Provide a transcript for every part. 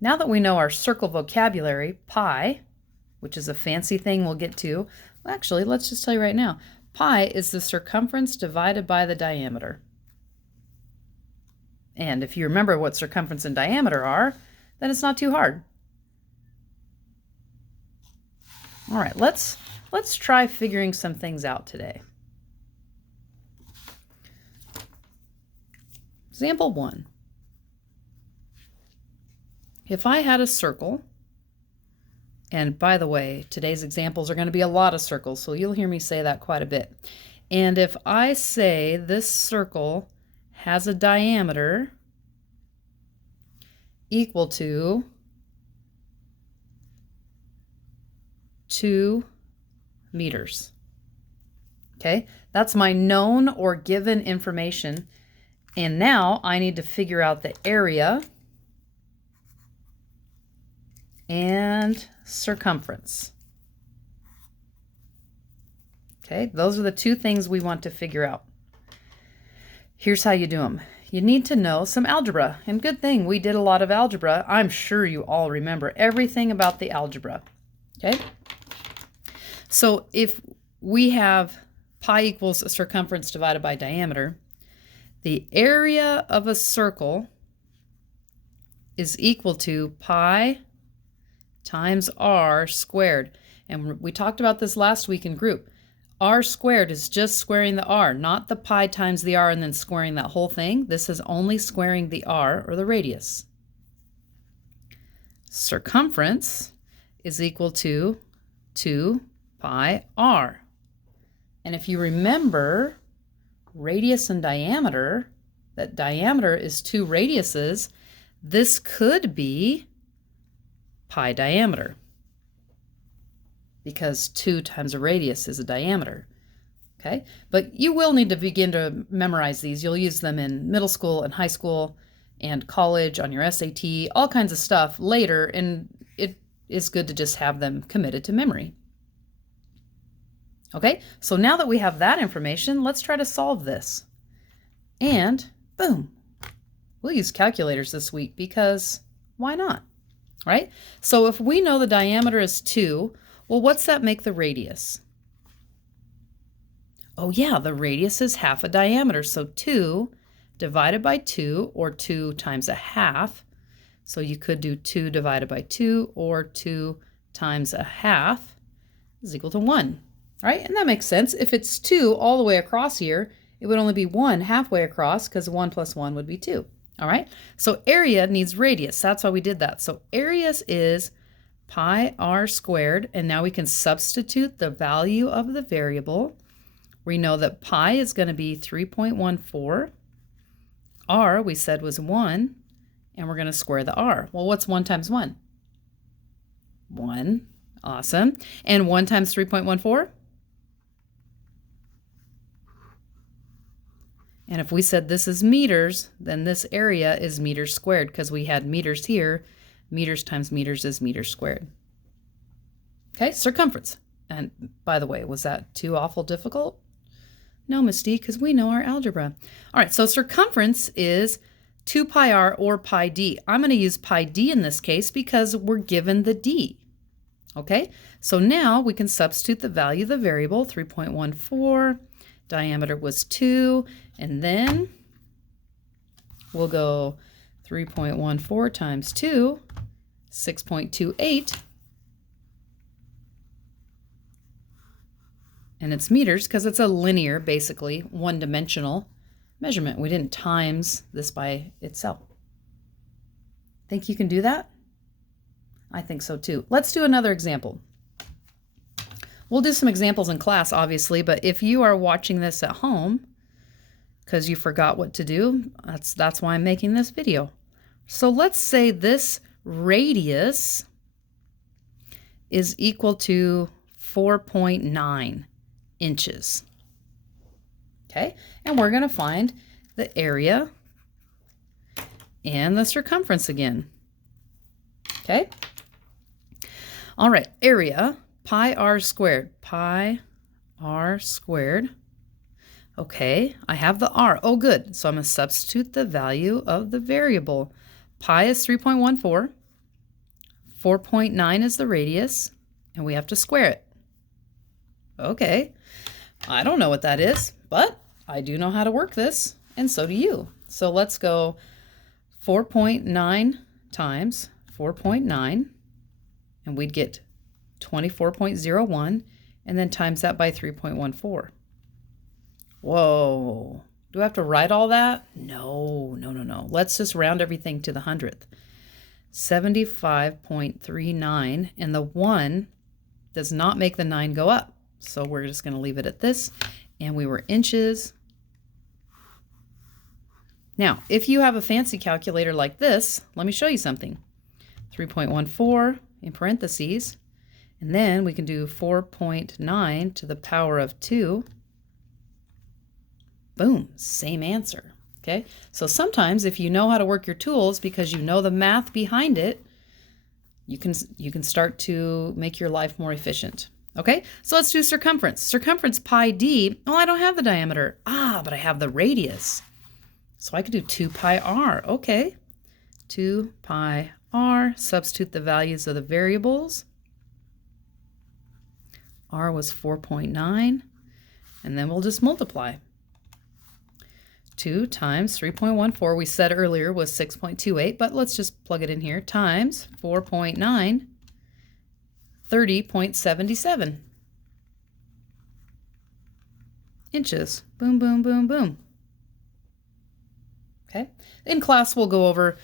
Now that we know our circle vocabulary, pi, which is a fancy thing we'll get to, well, actually, let's just tell you right now, pi is the circumference divided by the diameter. And if you remember what circumference and diameter are, then it's not too hard. All right, let's try figuring some things out today. Example 1. If I had a circle, and by the way, today's examples are going to be a lot of circles, so you'll hear me say that quite a bit. And if I say this circle has a diameter equal to 2 meters. Okay, that's my known or given information. And now I need to figure out the area and circumference. Okay, those are the two things we want to figure out. Here's how you do them. You need to know some algebra, and good thing we did a lot of algebra. I'm sure you all remember everything about the algebra. Okay, so if we have pi equals a circumference divided by diameter, the area of a circle is equal to pi times r squared. And we talked about this last week in group. R squared is just squaring the r, not the pi times the r and then squaring that whole thing. This is only squaring the r, or the radius. Circumference is equal to 2 pi r. And if you remember radius and diameter, that diameter is 2 radiuses, this could be pi diameter, because 2 times a radius is a diameter. Okay, but you will need to begin to memorize these. You'll use them in middle school and high school and college, on your SAT, all kinds of stuff later, and it is good to just have them committed to memory. Okay, so now that we have that information, let's try to solve this. And boom, we'll use calculators this week, because why not? Right? So if we know the diameter is 2, well, what's that make the radius? Oh yeah, the radius is half a diameter. So 2 divided by 2, or 2 times a half. So you could do 2 divided by 2, or 2 times a half is equal to 1. Right? And that makes sense. If it's 2 all the way across here, it would only be 1 halfway across, because 1 plus 1 would be 2. All right, so area needs radius. That's why we did that. So area is pi r squared, and now we can substitute the value of the variable. We know that pi is going to be 3.14. R, we said, was 1, and we're going to square the r. Well, what's 1 times 1? 1. Awesome. And 1 times 3.14? And if we said this is meters, then this area is meters squared, because we had meters here. Meters times meters is meters squared. Okay, circumference. And by the way, was that too awful difficult? No, Mystique, because we know our algebra. All right, so circumference is 2 pi r, or pi d. I'm going to use pi d in this case because we're given the d. Okay, so now we can substitute the value of the variable, 3.14. Diameter was 2, and then we'll go 3.14 times 2, 6.28, and it's meters because it's a linear, basically one-dimensional measurement. We didn't times this by itself. Think you can do that? I think so too. Let's do another example. We'll do some examples in class, obviously, but if you are watching this at home because you forgot what to do, that's why I'm making this video. So let's say this radius is equal to 4.9 inches. Okay, and we're going to find the area and the circumference again. Okay, all right, area. Pi r squared, pi r squared. Okay, I have the r. Oh, good. So I'm going to substitute the value of the variable. Pi is 3.14. 4.9 is the radius, and we have to square it. Okay, I don't know what that is, but I do know how to work this, and so do you. So let's go 4.9 times 4.9, and we'd get 24.01, and then times that by 3.14. Whoa. Do I have to write all that? No. Let's just round everything to the 100th. 75.39, and the 1 does not make the 9 go up. So we're just going to leave it at this, and we were inches. Now, if you have a fancy calculator like this, let me show you something. 3.14 in parentheses, and then we can do 4.9 to the power of 2. Boom, same answer. Okay, so sometimes if you know how to work your tools because you know the math behind it, you can start to make your life more efficient. Okay, so let's do circumference. Circumference pi d. Oh, I don't have the diameter. But I have the radius. So I could do 2 pi r. Okay, 2 pi r. Substitute the values of the variables. R was 4.9, and then we'll just multiply. 2 times 3.14, we said earlier, was 6.28, but let's just plug it in here, times 4.9, 30.77 inches. Boom, boom, boom, boom. Okay. In class, we'll go over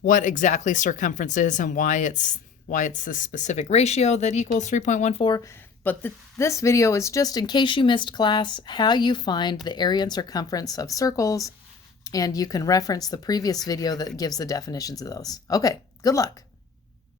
what exactly circumference is and why it's this specific ratio that equals 3.14. But this video is just in case you missed class, how you find the area and circumference of circles, and you can reference the previous video that gives the definitions of those. Okay, good luck.